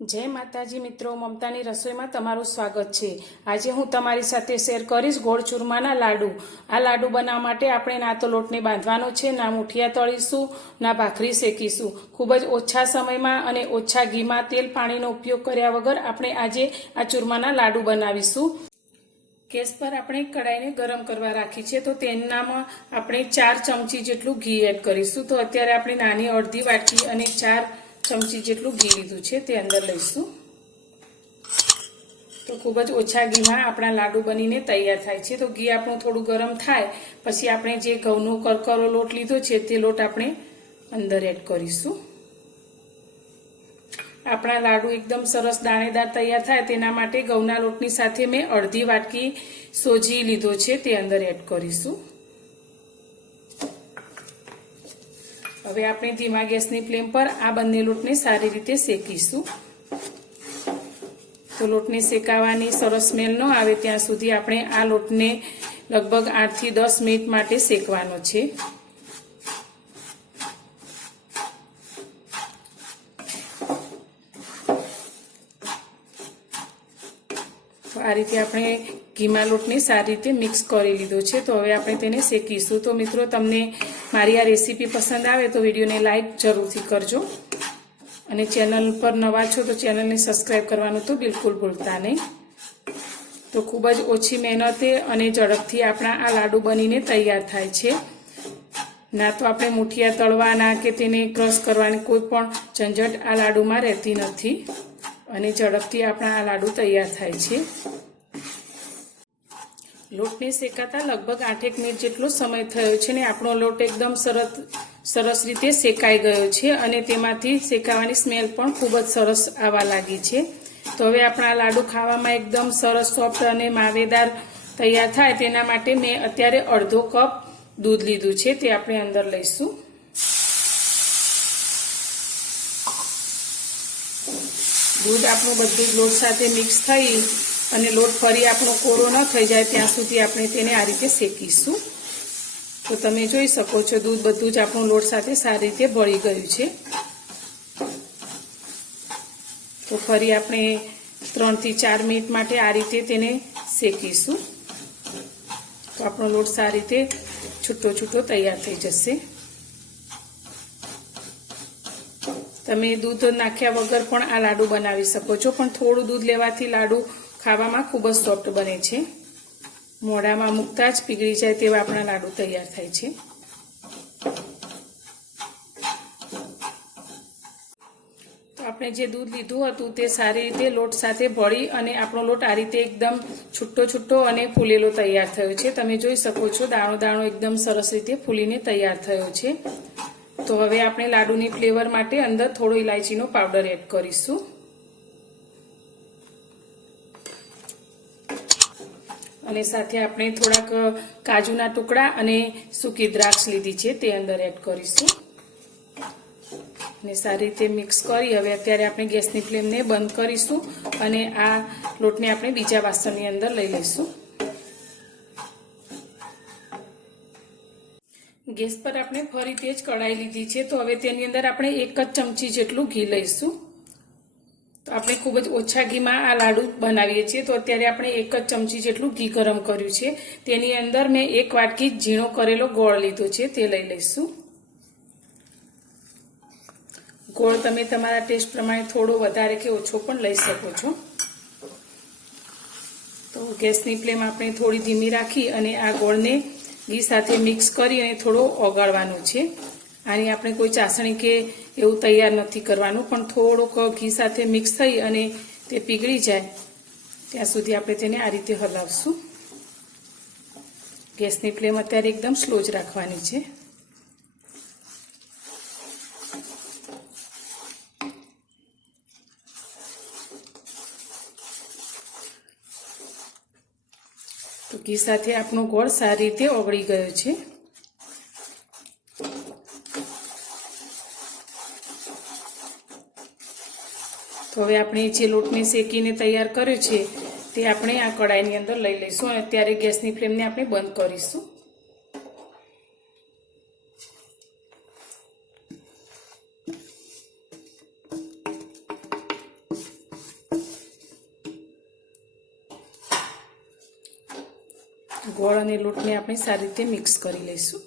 जय माताजी मित्रों, ममतानी रसोई में तमारुं स्वागत है। आज हूँ तमारी साथे शेर करीश गोળ चूरमाना लाडू। आ लाडू बनाववा माटे आपणे ना तो लोटने बांधवानो छे, ना मुठिया तळीशुं, ना भाखरी शेकीशुं। खूब ज ओछा समयमां अने ओछा घीमां तेल पाणीनो उपयोग कर्या वगर आपणे आजे आ चूरमाना लाडू बनावीशुं। गैस पर आपणे कढ़ाईने गरम करवा राखी छे, तो तेनामां आपणे 4 चमची जेटलुं घी एड करीशुं। तो अत्यारे आपणे नानी अर्धी वाटी अने 4 चमची जेटलुं घी लीधुं छे ते अंदर लईशुं। तो खूब ज ओछा घीमां आपणा लाडू बनीने तैयार थाय छे। तो घी आपणुं थोडुं गरम थाय पछी आपणे जे घऊंनो करकरो लोट लीधो छे ते लोट आपणे अंदर एड करीशुं। आपणा लाडू एकदम सरस दाणेदार तैयार थाय तेना माटे घऊंना लोटनी साथे मैं अर्धी वाटकी सोजी लीधो छे ते अंदर एड करीशुं। हवे आपणे धीमा गैसनी फ्लेम पर आ बंने लोटने सारी रीते शेकीशुं। तो लोटने शेकावानी सरस स्मेल न आवे त्यां सुधी आपणे आ लोटने लगभग 8 થી 10 मिनिट माटे शेकवानो छे। तो आ रीते आपणे घीमा लोटने सारी रीते मिक्स करी लीधो छे। तो हवे आपणे तेने शेकीशुं। तो मित्रों, तमने मारी आ रेसिपी पसंद आवे तो विडियोने लाइक जरूरथी करजो અને ચેનલ પર નવા છો તો ચેનલને સબસ્ક્રાઇબ કરવાનું તો બિલકુલ ભૂલતા નહીં। તો ખૂબ જ ઓછી મહેનતે અને ઝડપથી આપણા આ લાડુ બનીને તૈયાર થાય છે। ના તો આપણે મુઠિયા તળવાના કે તેને ક્રશ કરવાની કોઈ પણ ઝંઝટ આ લાડુમાં રહેતી નથી અને ઝડપથી આપણા આ લાડુ તૈયાર થાય છે। લોટને શેકાતા લગભગ 8 મિનિટ જેટલો સમય થયો છે ને આપણો લોટ એકદમ સરસ રીતે શેકાઈ ગયો છે અને તેમાંથી શેકાવાની સ્મેલ પણ ખૂબ જ સરસ આવવા લાગી છે। તો હવે આપણા લાડુ ખાવામાં એકદમ સરસ સોફ્ટ અને માવેદાર તૈયાર થાય તેના માટે મેં અત્યારે અડધો કપ દૂધ લીધું છે તે આપણે અંદર લઈશું। દૂધ આપણું બધું જ લોટ સાથે મિક્સ થઈ અને લોટ ફરી આપણો કોરો ન થઈ જાય ત્યાં સુધી આપણે તેને આ રીતે શેકીશું। તો તમે જોઈ શકો છો દૂધ બધું જ આપણું લોટ સાથે સારી રીતે ભળી ગયું છે। તો ફરી આપણે 3 થી 4 મિનિટ માટે આ રીતે તેને શેકીશું। તો આપણો લોટ સારી રીતે છૂટો છૂટો તૈયાર થઈ જશે। તમે દૂધ નાખ્યા વગર પણ આ લાડુ બનાવી શકો છો, પણ થોડું દૂધ લેવાથી લાડુ ખાવામાં ખૂબ જ સોફ્ટ બને છે। મોઢામાં મૂકતા જ પીગળી જાય તેવા આપણા લાડુ તૈયાર થાય છે। તો આપણે જે દૂધ લીધું હતું તે સારી રીતે લોટ સાથે ભળી અને આપણો લોટ આ રીતે એકદમ છૂટો છૂટો અને ફૂલેલો તૈયાર થયો છે। તમે જોઈ શકો છો દાણો દાણો એકદમ સરસ રીતે ફૂલીને તૈયાર થયો છે। તો હવે આપણે લાડુની ફ્લેવર માટે અંદર થોડો ઇલાયચીનો પાવડર એડ કરીશું અને સાથે આપણે થોડાક કાજુના ટુકડા અને સૂકી દ્રાક્ષ લીધી છે તે અંદર એડ કરીશું અને સારી રીતે મિક્સ કરી હવે અત્યારે આપણે ગેસની ફ્લેમને બંધ કરીશું અને આ લોટને આપણે બીજા વાસણની અંદર લઈ લઈશું। ગેસ પર આપણે ફરી તેજ કઢાઈ લીધી છે। તો હવે તેની અંદર આપણે 1 જ ચમચી જેટલું ઘી લઈશું। તો આપણે ખૂબ જ ઓછા ઘીમાં આ લાડુ બનાવીએ છીએ। તો અત્યારે આપણે 1 જ ચમચી જેટલું ઘી ગરમ કર્યું છે તેની અંદર મેં 1 વાટકી ઝીણો કરેલો ગોળ લીધો છે તે લઈ લઈશું। ગોળ તમે તમારા ટેસ્ટ પ્રમાણે થોડો વધારે કે ઓછો પણ લઈ શકો છો। તો ગેસની ફ્લેમ આપણે થોડી ધીમી રાખી અને આ ગોળને ઘી સાથે મિક્સ કરી અને થોડો ઓગાળવાનો છે। આની આપણે કોઈ ચાસણી કે એવું તૈયાર નથી કરવાનું, પણ થોડોક ઘી સાથે મિક્સ થઈ અને તે પીગળી જાય ત્યાં સુધી આપણે તેને આ રીતે હલાવશું। ગેસની ફ્લેમ અત્યારે એકદમ સ્લો જ રાખવાની છે। તો ઘી સાથે આપણો ગોળ સારી રીતે ઓગળી ગયો છે। તો હવે આપણે જે લોટને શેકીને તૈયાર કર્યો છે તે આપણે આ કઢાઈની અંદર લઈ લઈશું અને અત્યારે ગેસની ફ્લેમને આપણે બંધ કરીશું। ગોળ અને લોટને આપણે સારી રીતે મિક્સ કરી લઈશું.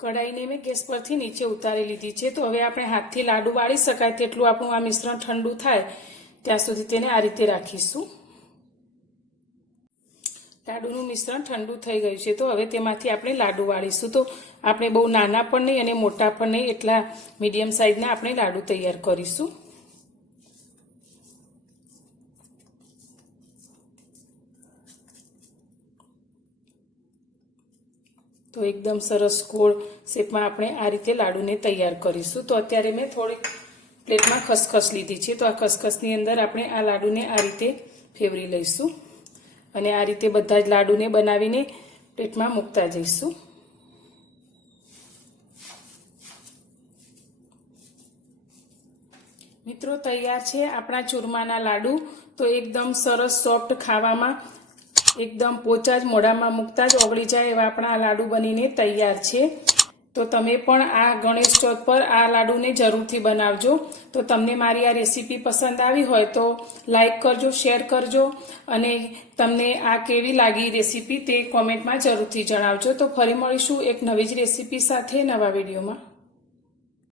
કઢાઈને મેં ગેસ પરથી નીચે ઉતારી લીધી છે. તો હવે આપણે હાથથી લાડુ વાળી શકાય તેટલું આપણું આ મિશ્રણ ઠંડુ થાય ત્યાં સુધી તેને આ રીતે રાખીશું. લાડુનું મિશ્રણ ઠંડુ થઈ ગયું છે. તો હવે તેમાંથી આપણે લાડુ વાળીશું. તો આપણે બહુ નાના પણ નહીં અને મોટા પણ નહીં, એટલા મીડિયમ સાઇઝના આપણે લાડુ તૈયાર કરીશું. તો એકદમ સરસ ગોળ શેપમાં આપણે આ રીતે લાડુને તૈયાર કરીશું. તો અત્યારે મેં થોડીક પ્લેટમાં ખસખસ લીધી છે. તો આ ખસખસની અંદર આપણે આ લાડુને આ રીતે ફેરવી લઈશું અને આ રીતે બધા જ લાડુને બનાવીને પ્લેટમાં મૂકતા જઈશું. મિત્રો, તૈયાર છે આપણા ચૂરમાના લાડુ. તો એકદમ સરસ સોફ્ટ, ખાવામાં એકદમ પોચા જ, મોઢામાં મૂકતા જ ઓગળી જાય એવા આપણા લાડુ બનીને તૈયાર છે. તો તમે પણ આ ગણેશ ચોથ પર આ લાડુને જરૂરથી બનાવજો. તો તમને મારી આ રેસીપી પસંદ આવી હોય તો લાઈક કરજો, શેર કરજો અને તમને આ કેવી લાગી રેસીપી તે કોમેન્ટમાં જરૂરથી જણાવજો. તો ફરી મળીશું એક નવી જ રેસીપી સાથે નવા વિડીયોમાં.